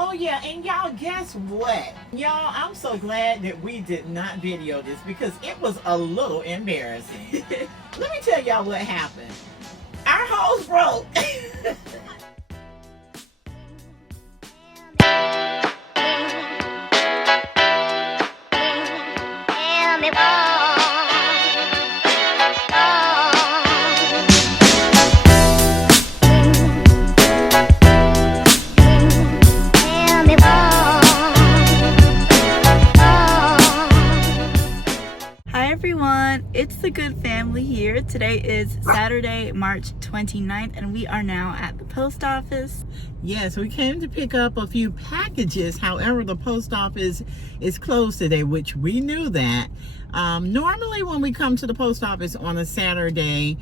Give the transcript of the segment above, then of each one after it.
Oh yeah, and y'all, guess what? Y'all, I'm so glad that we did not video this because it was a little embarrassing. Let me tell y'all what happened. Our hose broke. It's the Good family here. Today is Saturday, March 29th, and we are now at the post office. Yes, we came to pick up a few packages. However, the post office is closed today, which we knew that. Normally when we come to the post office on a Saturday,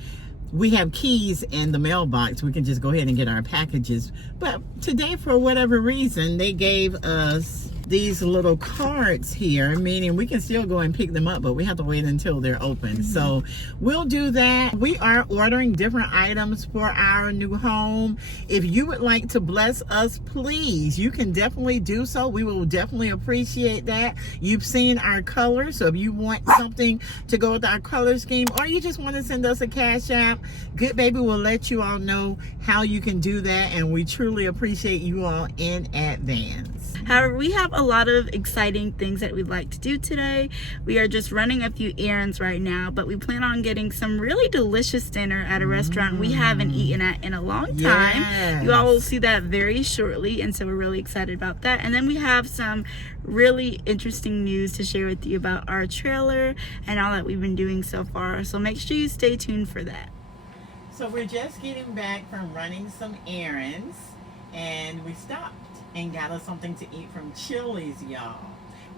we have keys in the mailbox. We can just go ahead and get our packages. But today, for whatever reason, they gave us these little cards here, meaning we can still go and pick them up, but we have to wait until they're open. So we'll do that. We are ordering different items for our new home. If you would like to bless us, please, you can definitely do so. We will definitely appreciate that. You've seen our colors, so if you want something to go with our color scheme, or you just want to send us a cash app, Goodbaby will let you all know how you can do that, and we truly appreciate you all in advance. However, we have a lot of exciting things that we'd like to do today. We are just running a few errands right now, but we plan on getting some really delicious dinner at a restaurant we haven't eaten at in a long time. Yes. You all will see that very shortly, and so we're really excited about that. And then we have some really interesting news to share with you about our trailer and all that we've been doing so far. So make sure you stay tuned for that. So we're just getting back from running some errands, and we stopped and got us something to eat from Chili's, y'all.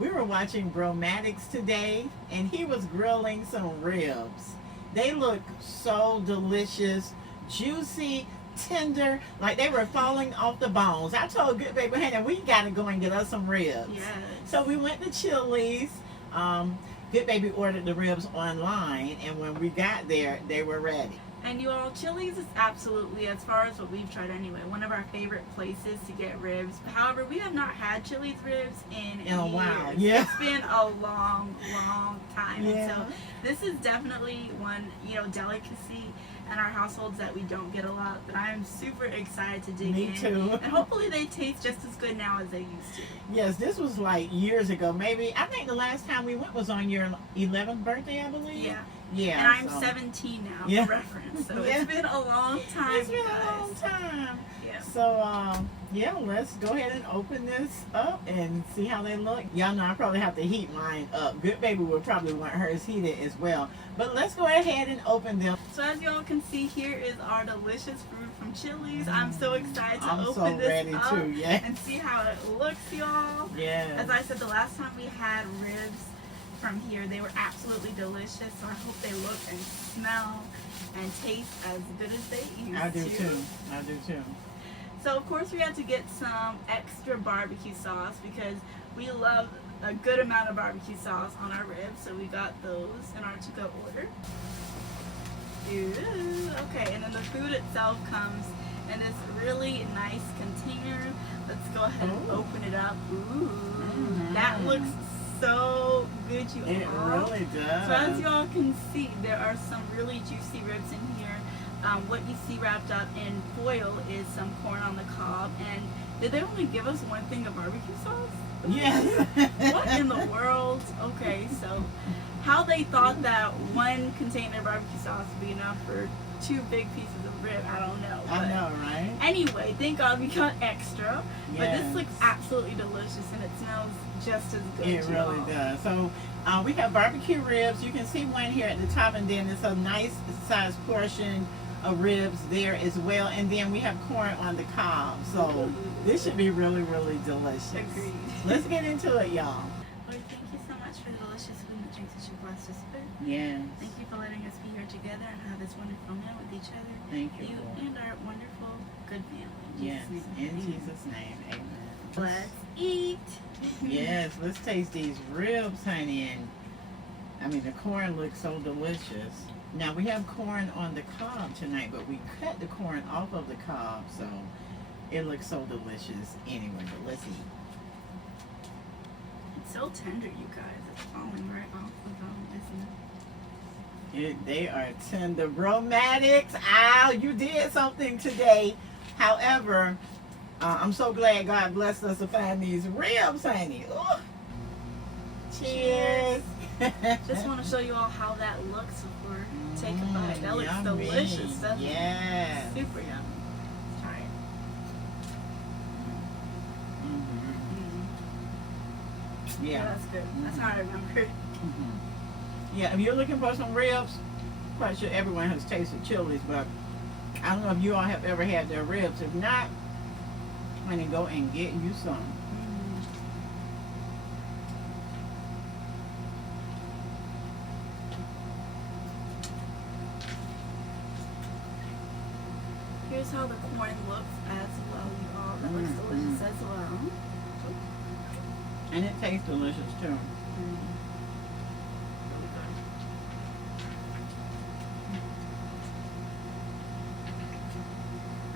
We were watching Bro Maddox today, and he was grilling some ribs. They look so delicious, juicy, tender, like they were falling off the bones. I told Goodbaby, honey, we gotta go and get us some ribs. Yes. So we went to Chili's. Goodbaby ordered the ribs online, and when we got there, they were ready. And you all, Chili's is absolutely, as far as what we've tried anyway, one of our favorite places to get ribs. However, we have not had Chili's ribs in a years. while. Yeah. It's been a long, long time. Yeah. And so this is definitely one, delicacy in our households that we don't get a lot, but I am super excited to dig in. Me too. And hopefully they taste just as good now as they used to. Yes, this was like years ago. Maybe, I think the last time we went was on your 11th birthday, I believe. Yeah. Yeah. And I'm 17 now, Yeah. for reference. So Yeah. it's been a long time, It's been guys. a long time. Yeah. So, yeah, let's go ahead and open this up and see how they look. Y'all know I probably have to heat mine up. Goodbaby will probably want hers heated as well. But let's go ahead and open them. So as y'all can see, here is our delicious food from Chili's. I'm so excited to I'm open so this ready up too, yeah. and see how it looks, y'all. Yeah. As I said, the last time we had ribs from here, they were absolutely delicious. So I hope they look and smell and taste as good as they used to. I do too. I do too. So of course we had to get some extra barbecue sauce because we love a good amount of barbecue sauce on our ribs. So we got those in our to-go order. Ooh, okay, and then the food itself comes in this really nice container. Let's go ahead and open it up. Ooh, that looks so good, you all. It really does. So as you all can see, there are some really juicy ribs in here. What you see wrapped up in foil is some corn on the cob. And did they only give us one thing of barbecue sauce? Yes. What in the world? Okay, so how they thought that one container of barbecue sauce would be enough for 2 big pieces of rib, I don't know. I But know, right? anyway, thank God we got extra. But Yes. this looks absolutely delicious and it smells just as good. It really does. So we have barbecue ribs. You can see one here at the top, and then it's a nice sized portion of ribs there as well. And then we have corn on the cob. So this should be really, really delicious. Agreed. Let's get into it, y'all. Lord, thank you so much for the delicious food and the drinks that you blessed us with. Yes. Thank you for letting us be here together and have this wonderful meal with each other. Thank you, You Lord. and our wonderful good family. Yes. In Amen. Jesus' name, amen. Let's eat. Yes, let's taste these ribs, honey. And I mean, the corn looks so delicious. Now we have corn on the cob tonight, but we cut the corn off of the cob, so it looks so delicious anyway. But let's eat. so tender, you guys. It's falling right off the bone, isn't it? They are tender. Bromatics. Ow, you did something today. However, I'm so glad God blessed us to find these ribs, honey. Ooh. Cheers. Just want to show you all how that looks before we take a bite. That looks yummy. delicious, doesn't it? Yes. Super yummy. Let's try it. Yeah. That's good. That's how I remember it. Yeah, if you're looking for some ribs, I'm quite sure everyone has tasted Chili's, but I don't know if you all have ever had their ribs. If not, honey, go and get you some. Here's how the corn looks as well, you all. That looks delicious as well. And it tastes delicious too. Really good.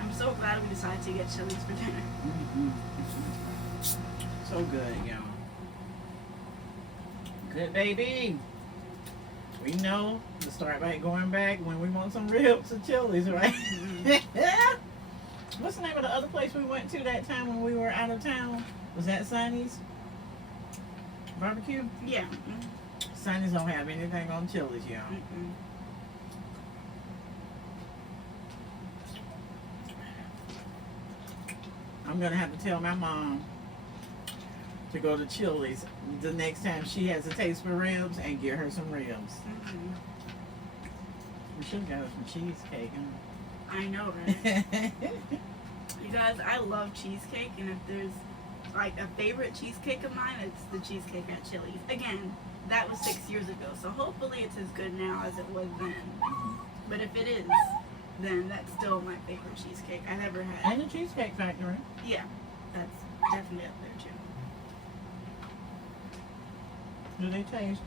I'm so glad we decided to get Chili's for dinner. So good, y'all. Good, baby. We know to start by going back when we want some ribs or Chili's, right? What's the name of the other place we went to that time when we were out of town? Was that Sonny's Barbecue? Yeah. Sonny's don't have anything on Chili's, y'all. I'm gonna have to tell my mom to go to Chili's the next time she has a taste for ribs and get her some ribs. We should have got her some cheesecake. I know, right? You guys, I love cheesecake, and if there's like a favorite cheesecake of mine, it's the cheesecake at Chili's. Again, that was 6 years ago, so hopefully it's as good now as it was then. But if it is, then that's still my favorite cheesecake I've ever had. And the Cheesecake Factory. Yeah, that's definitely up there too. Do they taste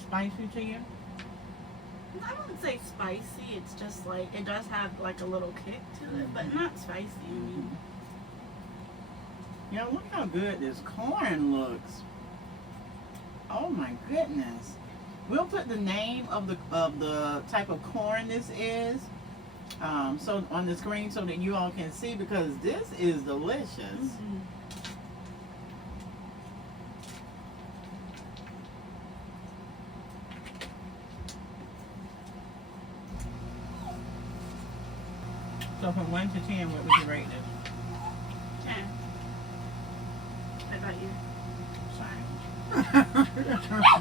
spicy to you? I wouldn't say spicy. It's just like it does have like a little kick to it, but not spicy. I mean, Yeah, look how good this corn looks. Oh my goodness. We'll put the name of the type of corn this is so on the screen so that you all can see, because this is delicious. So from 1 to 10, what would you rate it? 10. How about you? Sorry.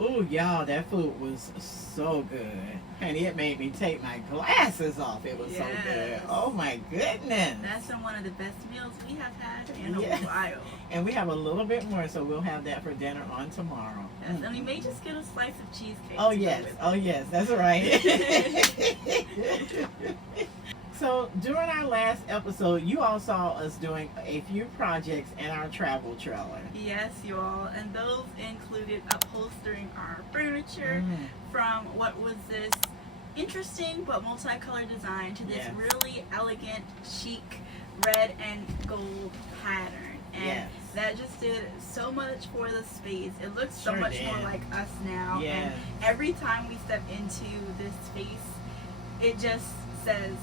Oh, y'all, that food was so good. And it made me take my glasses off. It was so good. Yes. Oh my goodness. That's been one of the best meals we have had in Yes. a while. And we have a little bit more, so we'll have that for dinner on tomorrow. Yes, and we may just get a slice of cheesecake. Oh to go yes, with it. oh yes, that's right. So during our last episode, you all saw us doing a few projects in our travel trailer. Yes, you all, and those included upholstering our furniture from what was this interesting but multicolored design to this Yes. really elegant, chic red and gold pattern. And Yes. that just did so much for the space. It looks so Sure much did. more like us now. Yes. And every time we step into this space, it just says,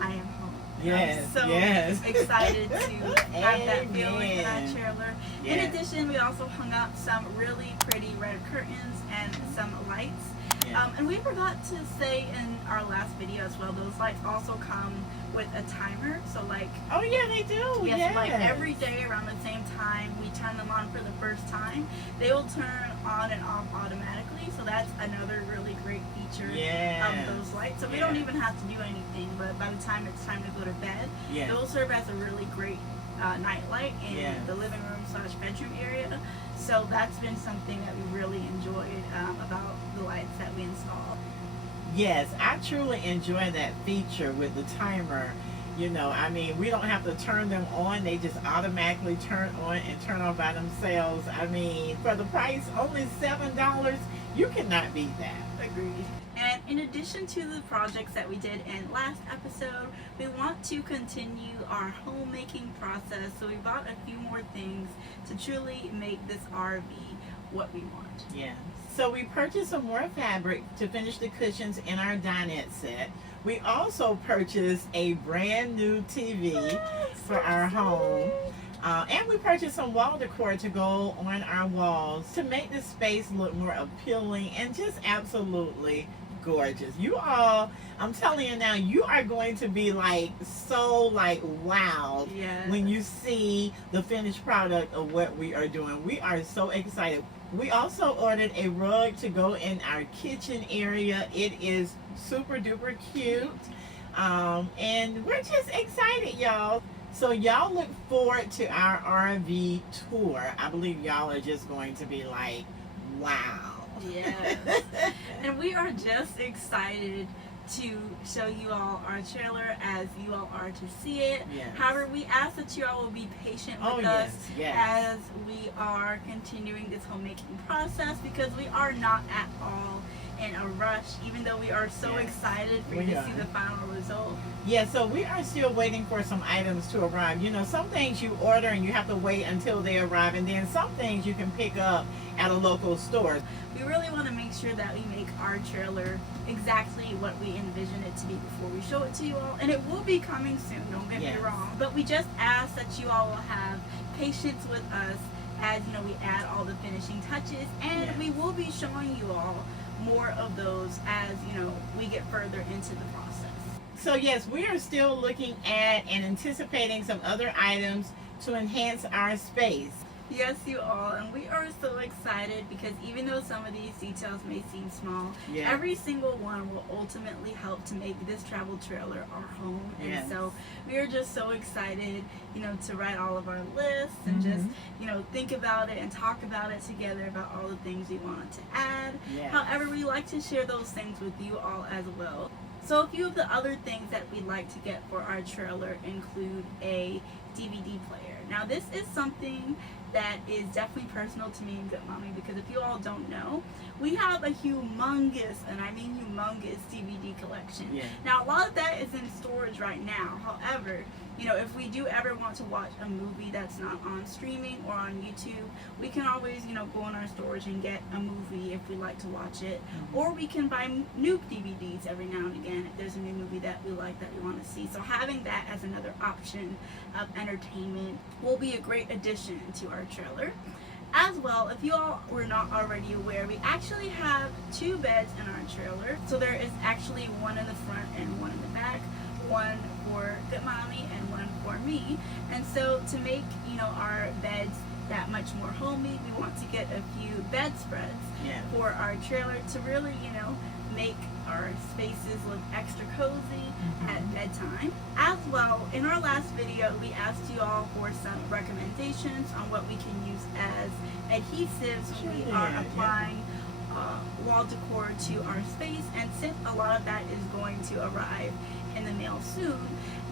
I am home. Yes, I'm so yes. excited to have that feeling in our Amen. trailer. Yes. In addition, we also hung up some really pretty red curtains and some lights. Yeah. And we forgot to say in our last video as well, those lights also come with a timer. So like, Oh yeah, they do. yes, Yes. like every day around the same time, we turn them on for the first time. They will turn on and off automatically. So that's another really great feature Yes. of those lights. So we Yeah. don't even have to do anything, but by the time it's time to go to bed, Yes. it will serve as a really great night light in Yes. the living room / bedroom area. So that's been something that we really enjoyed about the lights that we installed. Yes, I truly enjoy that feature with the timer. You know, I mean, we don't have to turn them on. They just automatically turn on and turn off by themselves. I mean, for the price, only $7, you cannot beat that. Agreed. And in addition to the projects that we did in last episode, we want to continue our homemaking process. So we bought a few more things to truly make this RV what we want. Yeah. So we purchased some more fabric to finish the cushions in our dinette set. We also purchased a brand new TV for our home. And we purchased some wall decor to go on our walls to make the space look more appealing and just absolutely gorgeous. You all, I'm telling you now, you are going to be like so like wow when you see the finished product of what we are doing. We are so excited. We also ordered a rug to go in our kitchen area. It is super duper cute. And we're just excited, y'all. So y'all look forward to our RV tour. I believe y'all are just going to be like, wow. Yes. And we are just excited to show you all our trailer as you all are to see it. Yes. However, we ask that you all will be patient with us as we are continuing this homemaking process, because we are not at all in a rush, even though we are so excited for you to see the final result. Yeah, so we are still waiting for some items to arrive. You know, some things you order and you have to wait until they arrive, and then some things you can pick up at a local store. We really want to make sure that we make our trailer exactly what we envision it to be before we show it to you all, and it will be coming soon, don't get me wrong. But we just ask that you all will have patience with us as, you know, we add all the finishing touches, and we will be showing you all more of those as, you know, we get further into the process. So yes, we are still looking at and anticipating some other items to enhance our space. Yes, you all, and we are so excited because even though some of these details may seem small, every single one will ultimately help to make this travel trailer our home. And so we are just so excited, you know, to write all of our lists and just, you know, think about it and talk about it together about all the things we want to add. However, we like to share those things with you all as well. So a few of the other things that we'd like to get for our trailer include a DVD player. Now this is something that is definitely personal to me and Goodmommy, because if you all don't know, we have a humongous, and I mean humongous, DVD collection. Now a lot of that is in storage right now. However, you know, if we do ever want to watch a movie that's not on streaming or on YouTube, we can always, you know, go in our storage and get a movie if we like to watch it. Or we can buy new DVDs every now and again if there's a new movie that we like that we want to see. So having that as another option of entertainment will be a great addition to our trailer. As well, if you all were not already aware, we actually have 2 beds in our trailer. So there is actually one in the front and one in the back, one for Goodmommy and one for me. And so to make, you know, our beds that much more homey, we want to get a few bedspreads for our trailer to really, you know, make our spaces look extra cozy at bedtime. As well, in our last video, we asked you all for some recommendations on what we can use as adhesives when we are applying wall decor to our space. And since a lot of that is going to arrive in the mail soon,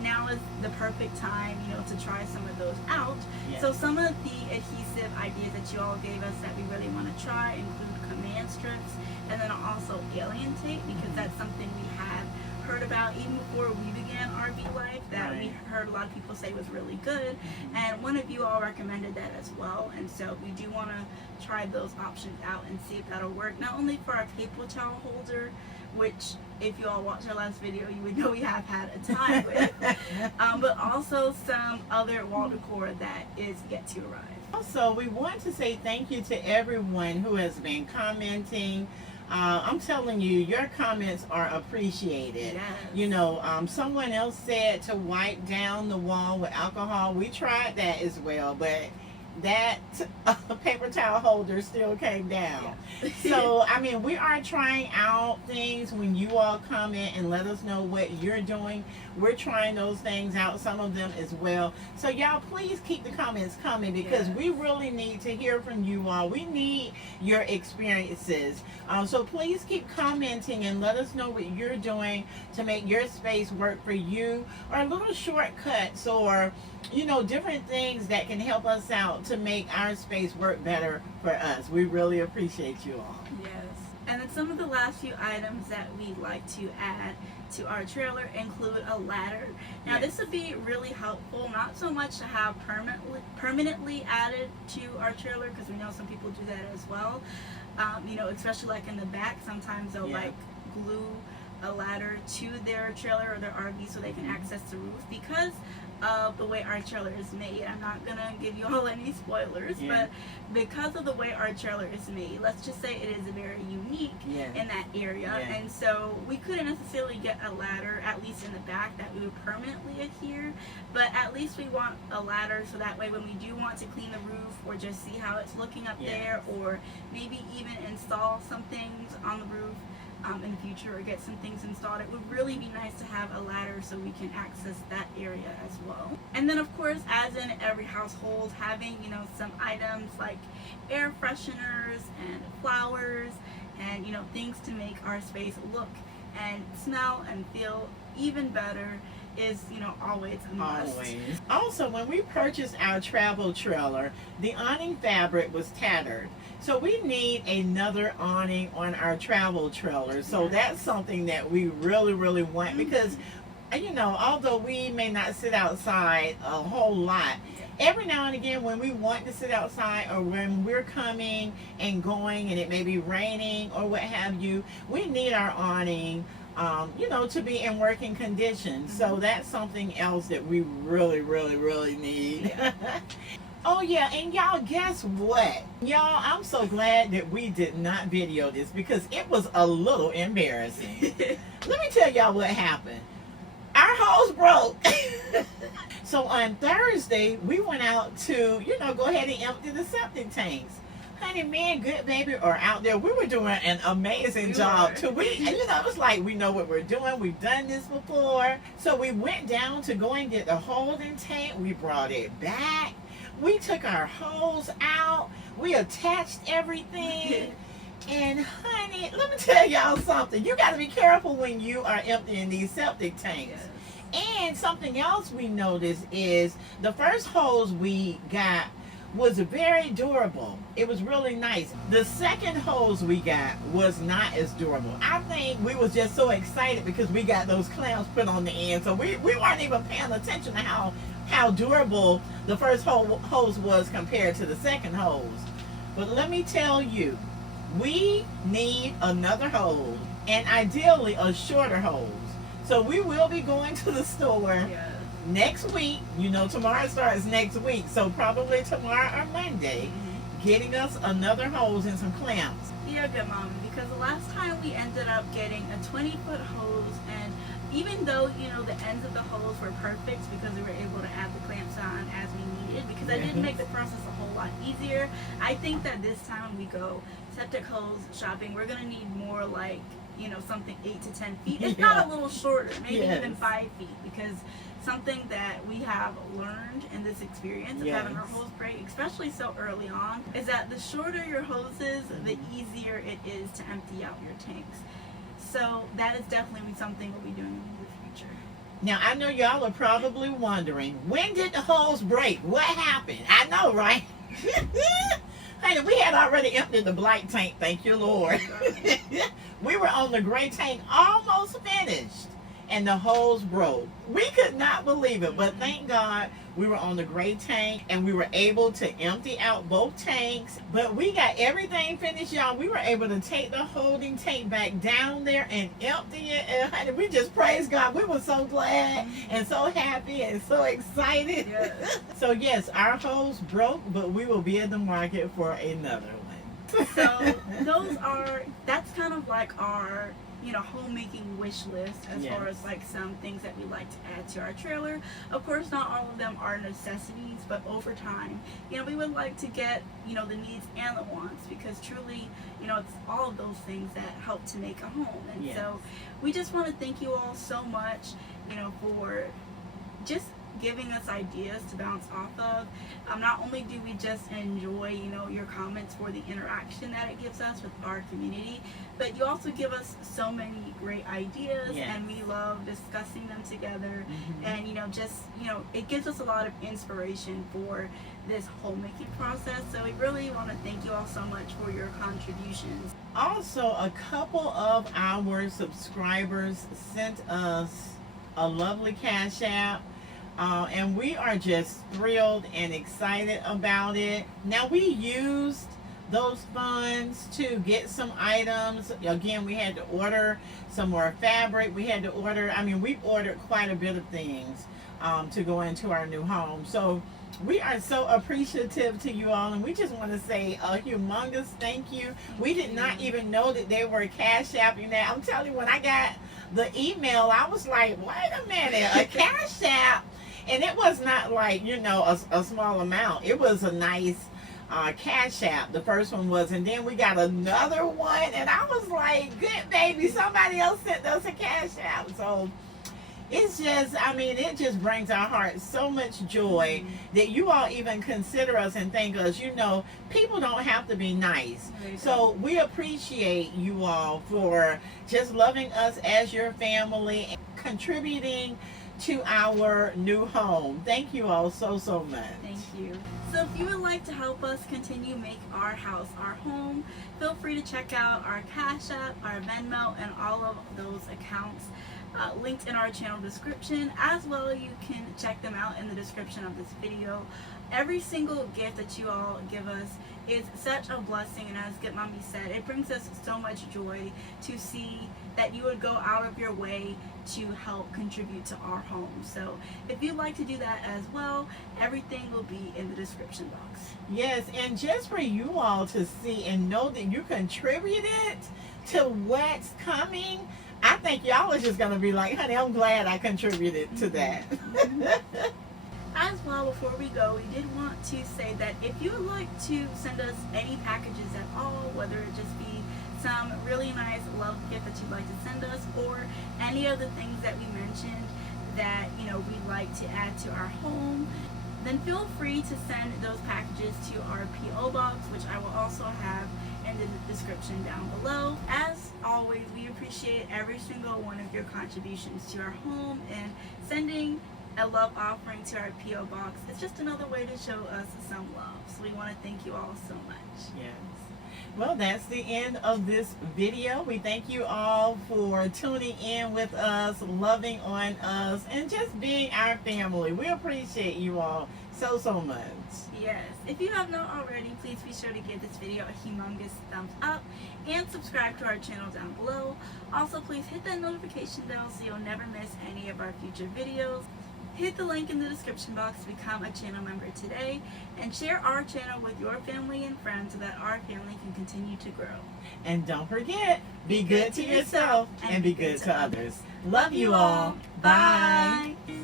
now is the perfect time, you know, to try some of those out. So some of the adhesive ideas that you all gave us that we really want to try include command strips, and then also alien tape, because that's something we had heard about even before we began RV life, that we heard a lot of people say was really good, and one of you all recommended that as well. And so we do want to try those options out and see if that'll work, not only for our paper towel holder, which if you all watched our last video you would know we have had a time with, but also some other wall decor that is yet to arrive. Also, we want to say thank you to everyone who has been commenting. I'm telling you, your comments are appreciated. You know, someone else said to wipe down the wall with alcohol. We tried that as well, but that paper towel holder still came down. So, I mean, we are trying out things. When you all come in and let us know what you're doing, we're trying those things out, some of them as well. So, y'all, please keep the comments coming, because we really need to hear from you all. We need your experiences. So, please keep commenting and let us know what you're doing to make your space work for you, or little shortcuts, or different things that can help us out to make our space work better for us. We really appreciate you all. Yes. And then some of the last few items that we'd like to add to our trailer include a ladder. Now this would be really helpful, not so much to have permanently added to our trailer, because we know some people do that as well. Especially like in the back, sometimes they'll like glue a ladder to their trailer or their RV so they can access the roof, because of the way our trailer is made. I'm not gonna give you all any spoilers, but because of the way our trailer is made, let's just say it is very unique in that area, and so we couldn't necessarily get a ladder, at least in the back, that we would permanently adhere, but at least we want a ladder so that way when we do want to clean the roof or just see how it's looking up there, or maybe even install some things on the roof in the future, or get some things installed, it would really be nice to have a ladder so we can access that area as well. And then of course, as in every household, having some items like air fresheners and flowers and things to make our space look and smell and feel even better is always a must. Always. Also, when we purchased our travel trailer, the awning fabric was tattered. So we need another awning on our travel trailer. So that's something that we really, really want, because although we may not sit outside a whole lot, every now and again when we want to sit outside, or when we're coming and going and it may be raining or what have you, we need our awning to be in working condition. So that's something else that we really, really, really need. Oh yeah, and y'all, guess what? Y'all, I'm so glad that we did not video this, because it was a little embarrassing. Let me tell y'all what happened. Our hose broke. So on Thursday, we went out to, go ahead and empty the septic tanks. Honey, me and Goodbaby are out there. We were doing an amazing job too. It was like, we know what we're doing. We've done this before. So we went down to go and get the holding tank. We brought it back. We took our hose out. We attached everything. And honey, let me tell y'all something. You got to be careful when you are emptying these septic tanks. And something else we noticed is the first hose we got was very durable. It was really nice. The second hose we got was not as durable. I think we was just so excited because we got those clamps put on the end. So we weren't even paying attention to how durable the first hose was compared to the second hose. But let me tell you, we need another hose, and ideally a shorter hose. So we will be going to the store next week. Tomorrow starts next week, so probably tomorrow or Monday, getting us another hose and some clamps. Yeah, good mom, because the last time we ended up getting a 20-foot hose, and even though the ends of the hose were perfect because we were able to add the clamps on as we needed, because that did make the process a whole lot easier. I think that this time when we go septic hose shopping, we're gonna need more like something 8 to 10 feet. If not a little shorter, maybe even 5 feet, because something that we have learned in this experience of having our hose break, especially so early on, is that the shorter your hose is, the easier it is to empty out your tanks. So that is definitely something we'll be doing in the future. Now, I know y'all are probably wondering, when did the hose break? What happened? I know, right? Honey, we had already emptied the black tank, thank you, Lord. We were on the gray tank, almost finished, and the hose broke. We could not believe it, but thank God we were on the gray tank and we were able to empty out both tanks. But we got everything finished, y'all. We were able to take the holding tank back down there and empty it. And honey, we just praise God. We were so glad and so happy and so excited. So yes, our hose broke, but we will be in the market for another one. So that's kind of like our homemaking wish list as Yes. far as like some things that we like to add to our trailer. Of course, not all of them are necessities, but over time, we would like to get, the needs and the wants, because truly, it's all of those things that help to make a home. And Yes. so we just want to thank you all so much, for just giving us ideas to bounce off of. Not only do we just enjoy, your comments for the interaction that it gives us with our community, but you also give us so many great ideas, Yes. and we love discussing them together. Mhm. And it gives us a lot of inspiration for this homemaking process. So we really want to thank you all so much for your contributions. Also, a couple of our subscribers sent us a lovely Cashapp. And we are just thrilled and excited about it. Now, we used those funds to get some items. Again, we had to order some more fabric. We had to order, we ordered quite a bit of things to go into our new home. So we are so appreciative to you all, and we just want to say a humongous thank you. We did not even know that they were Cash Apping that. I'm telling you, when I got the email, I was like, wait a minute, a Cash App? And it was not like, a small amount. It was a nice Cash App. The first one was, and then we got another one, and I was like, good baby, somebody else sent us a Cash App. So it's just, it just brings our heart so much joy that you all even consider us and thank us. People don't have to be nice. So we appreciate you all for just loving us as your family and contributing to our new home. Thank you all so much. Thank you. So if you would like to help us continue make our house our home, feel free to check out our Cash App, our Venmo, and all of those accounts linked in our channel description. As well, you can check them out in the description of this video. Every single gift that you all give us is such a blessing, and as Goodmommy said, it brings us so much joy to see that you would go out of your way to help contribute to our home. So if you'd like to do that as well, everything will be in the description box. Yes, and just for you all to see and know that you contributed to what's coming, I think y'all are just going to be like, honey, I'm glad I contributed to that. As well, before we go, we did want to say that if you would like to send us any packages at all, whether it just be some really nice love gift that you'd like to send us, or any of the things that we mentioned that we'd like to add to our home, then feel free to send those packages to our P.O. box, which I will also have in the description down below. As always, we appreciate every single one of your contributions to our home, and sending a love offering to our P.O. box. It's just another way to show us some love. So we want to thank you all so much. Yes. Well, that's the end of this video. We thank you all for tuning in with us, loving on us, and just being our family. We appreciate you all so much. Yes. If you have not already, please be sure to give this video a humongous thumbs up and subscribe to our channel down below. Also, please hit that notification bell so you'll never miss any of our future videos. Hit the link in the description box to become a channel member today, and share our channel with your family and friends so that our family can continue to grow. And don't forget, be good to yourself and be good to others. Love you all. Bye. Bye.